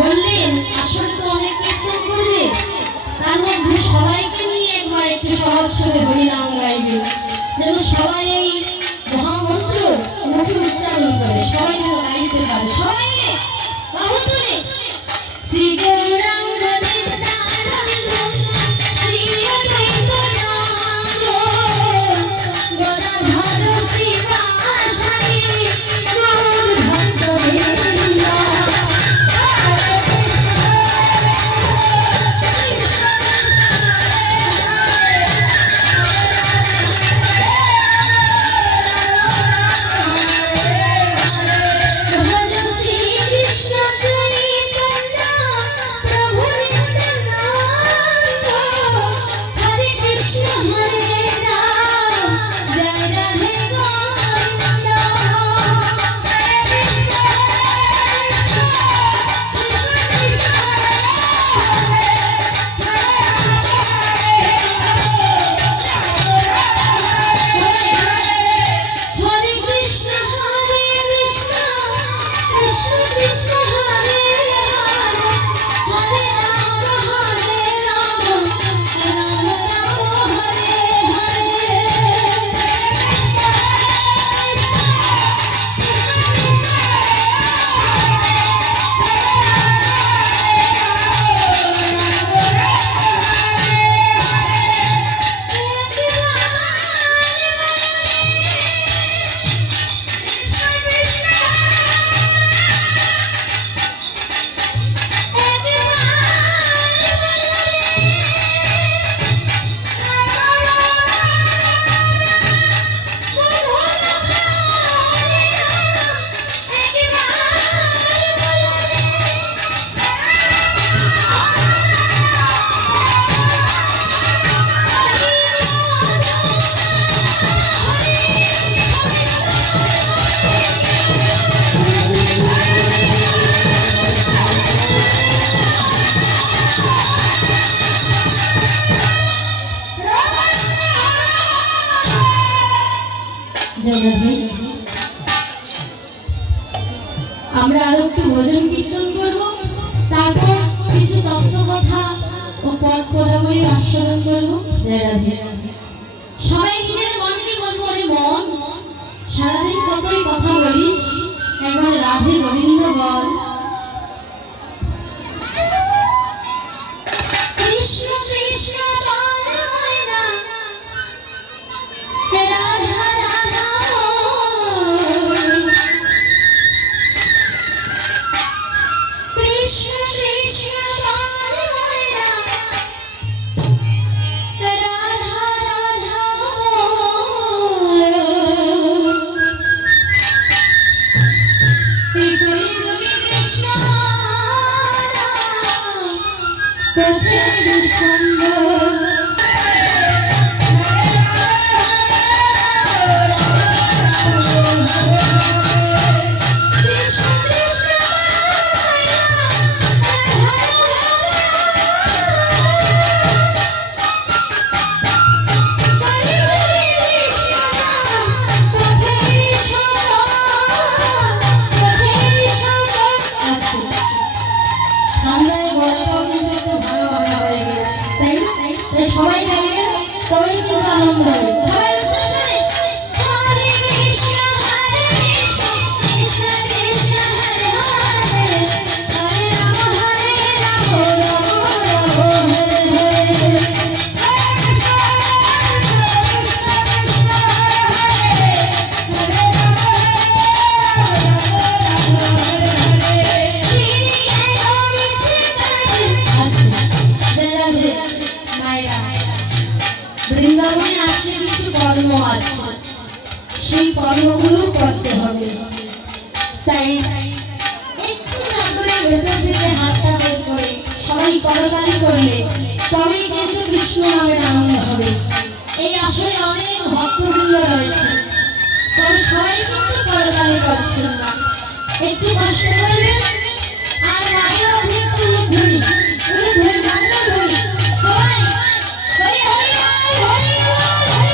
বললেন আসলে তো অনেক কীর্তন করবে, তার মধ্যে সবাইকে নিয়ে একবার একটু সহজ সুরে হরিনাম গাইবে, যেন সবাই এই মহামন্ত্র মুখে উচ্চারণ করে, সবাই যেন গাইতে পারে। সবাই মিলে বাহু তুলে শ্রী গৌরাঙ্গ নিত্যানন্দ শ্রী অদ্বৈত নাম গদাধর শ্রীবাসাদি গৌর ভক্তবৃন্দ। আমরা আরো একটু ভজন কীর্তন করব, তারপর কিছু তত্ত্বকথা ও পদ পদাবলী আস্বাদন করব। জয় রাধে। সবাই নিজের মনকে বলবো, রে মন সারাদিন কতই কথা বলিস, একবার রাধে গোবিন্দ বল। কৃষ্ণ কৃষ্ণ বল ময়না রাধা রাধা বল। কৃষ্ণ কৃষ্ণ বল ময়না রাধা রাধা বল। কলিযুগে কৃষ্ণ পথের সঙ্গ। সবাই গাইবেন, তবেই কিন্তু আনন্দ হবে। সবাই উচ্চস্বরে হরে কৃষ্ণ হরে কৃষ্ণ কৃষ্ণ কৃষ্ণ হরে হরে হরে রাম রাম রাম হরে হরে। বৃন্দাবনে আসলে কিছু কর্ম আছে, সেই কর্মগুলো করতে হবে। তাই একটু চাদরের ভেতর থেকে হাতটা বের করে সবাই করতালি করলে তবেই কিন্তু কৃষ্ণ নামের আনন্দ হবে। এই আসলে অনেক ভক্তবৃন্দ রয়েছে, তবে সবাই কিন্তু করতালি করছেন না, একটু কষ্ট করবেন। আর মায়ের অধে একটু ধ্বনি ধ্বনি মঙ্গল ধ্বনি সবাই হরি হরি হরি হরি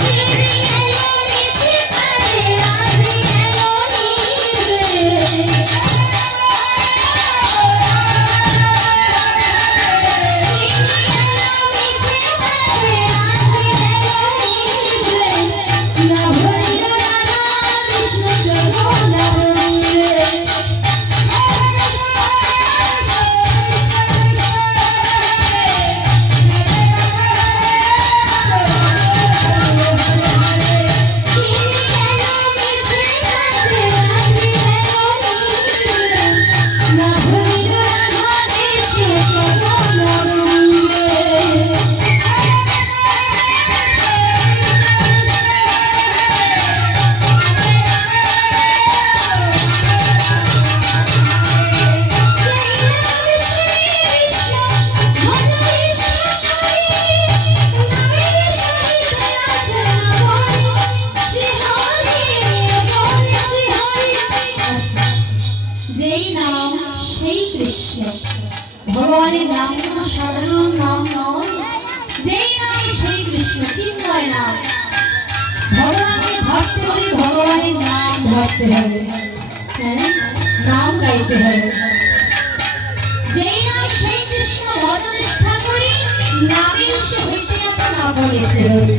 দেবী গেল নিচে পারে রাত্রি গেল নিভে। যেই নাম সেই কৃষ্ণ। ভগবানের নাম কোনো সাধারণ নাম নয়, যেই নাম সেই কৃষ্ণ, চিন্ময় নাম। ভগবানকে ধরতে হলে ভগবানের নাম ধরতে হবে, হ্যাঁ, নাম গাইতে হবে। যেই নাম সেই কৃষ্ণ, ভজন নিষ্ঠা করি, নামের সে হইতে আছে, না বলেছে হবে।